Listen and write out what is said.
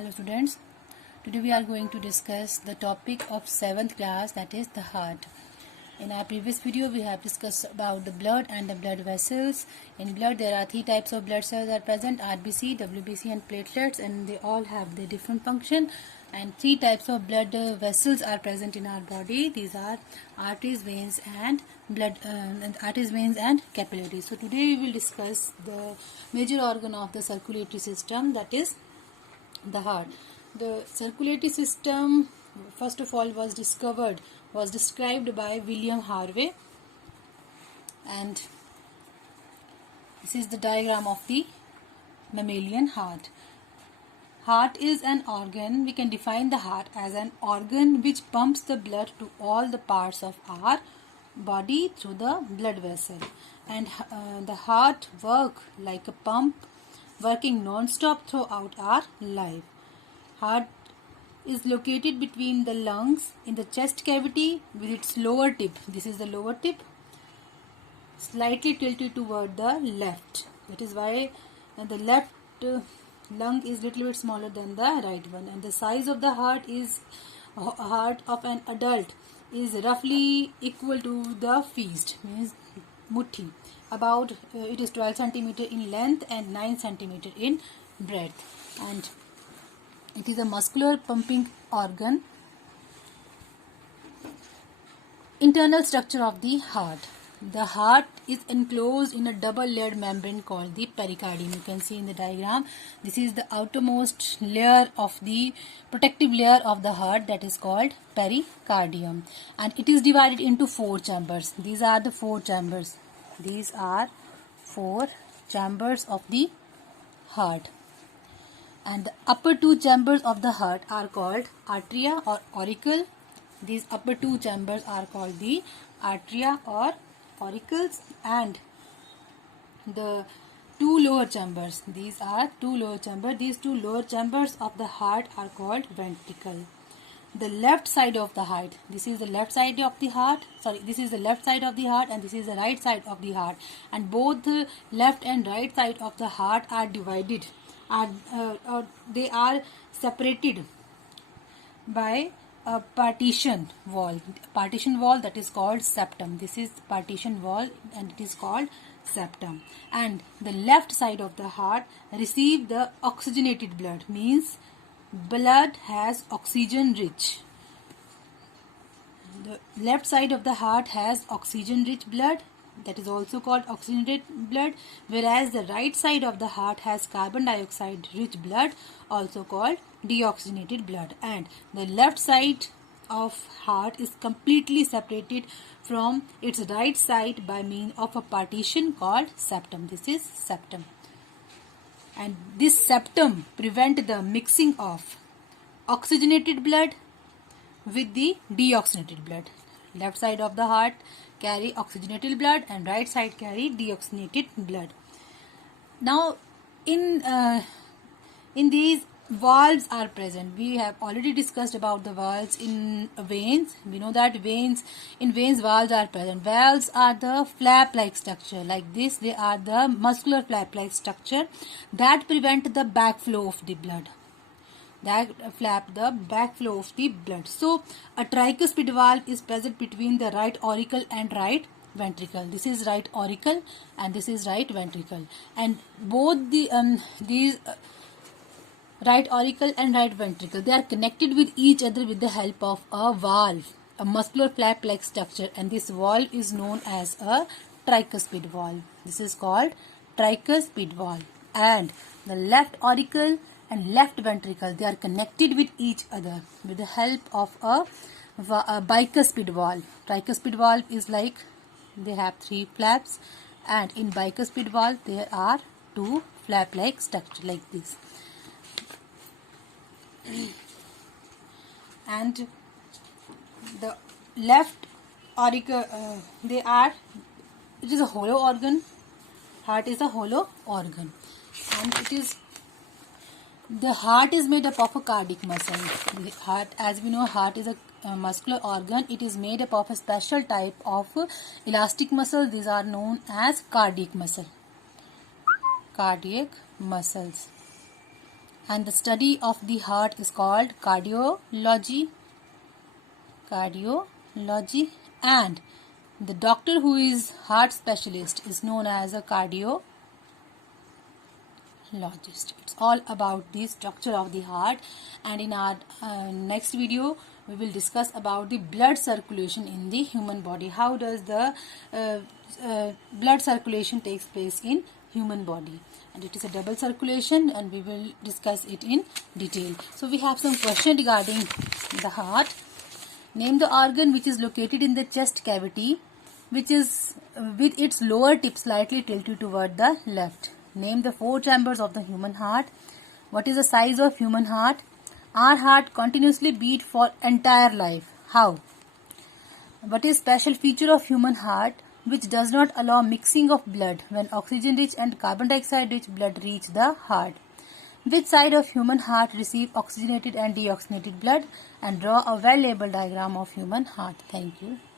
Hello students, today we are going to discuss the topic of 7th class, that is the heart. In our previous video we have discussed about the blood and the blood vessels. In blood there are 3 types of blood cells are present: RBC, WBC and platelets, and they all have their different function. And 3 types of blood vessels are present in our body. These are arteries, veins and capillaries. So today we will discuss the major organ of the circulatory system, that is the heart. The circulatory system, first of all, was described by William Harvey, and this is the diagram of the mammalian heart. Heart is an organ. We can define the heart as an organ which pumps the blood to all the parts of our body through the blood vessel, and the heart works like a pump, working non-stop throughout our life. Heart is located between the lungs in the chest cavity with its lower tip. This is the lower tip, slightly tilted toward the left. That is why the left lung is little bit smaller than the right one. And the size of the heart of an adult is roughly equal to the fist, means muthi. About it is 12 centimeter in length and 9 centimeter in breadth, and it is a muscular pumping organ. Internal structure of the heart. The heart is enclosed in a double layered membrane called the pericardium. You can see in the diagram, this is the outermost layer of the protective layer of the heart, that is called pericardium, and it is divided into 4 chambers. These are the 4 chambers. These are 4 chambers of the heart, and the upper 2 chambers of the heart are called atria or auricle. These upper 2 chambers are called the atria or auricles, and the 2 lower chambers, these are 2 lower chambers. These 2 lower chambers of the heart are called ventricle. The left side of the heart, this is the left side of the heart, this is the left side of the heart, and this is the right side of the heart, and both the left and right side of the heart are divided, they are separated by a partition wall, that is called septum. This is partition wall and it is called septum. And the left side of the heart receive the oxygenated blood, means blood has oxygen rich. The left side of the heart has oxygen rich blood, that is also called oxygenated blood, whereas the right side of the heart has carbon dioxide rich blood, also called deoxygenated blood. And the left side of heart is completely separated from its right side by means of a partition called septum. This is septum, and this septum prevent the mixing of oxygenated blood with the deoxygenated blood. Left side of the heart carry oxygenated blood and right side carry deoxygenated blood. Now in these, valves are present. We have already discussed about the valves. In veins, we know that in veins valves are present. Valves are the flap like structure, like this. They are the muscular flap like structure that prevent the backflow of the blood, that flap the backflow of the blood. So a tricuspid valve is present between the right auricle and right ventricle. This is right auricle and this is right ventricle, and both these right auricle and right ventricle, they are connected with each other with the help of a valve, a muscular flap like structure, and this valve is known as a tricuspid valve. This is called tricuspid valve. And the left auricle and left ventricle, they are connected with each other with the help of a bicuspid valve. Tricuspid valve is like, they have 3 flaps, and in bicuspid valve there are 2 flap like structure like this. And the left auricle, it is a hollow organ. Heart is a hollow organ, and the heart is made up of a cardiac muscle. The heart, as we know, heart is a muscular organ. It is made up of a special type of elastic muscle. These are known as cardiac muscles. and the study of the heart is called cardiology. And the doctor who is heart specialist is known as a cardiologist. It's all about the structure of the heart, and in our next video we will discuss about the blood circulation in the human body. How does the blood circulation takes place in human body, and it is a double circulation, and we will discuss it in detail. So we have some question regarding the heart. Name the organ which is located in the chest cavity, which is with its lower tip slightly tilted toward the left. Name the four chambers of the human heart. What is the size of human heart? Our heart continuously beat for entire life. How? What is special feature of human heart which does not allow mixing of blood when oxygen rich and carbon dioxide rich blood reach the heart? Which side of human heart receive oxygenated and deoxygenated blood? And draw a well-labeled diagram of human heart. Thank you.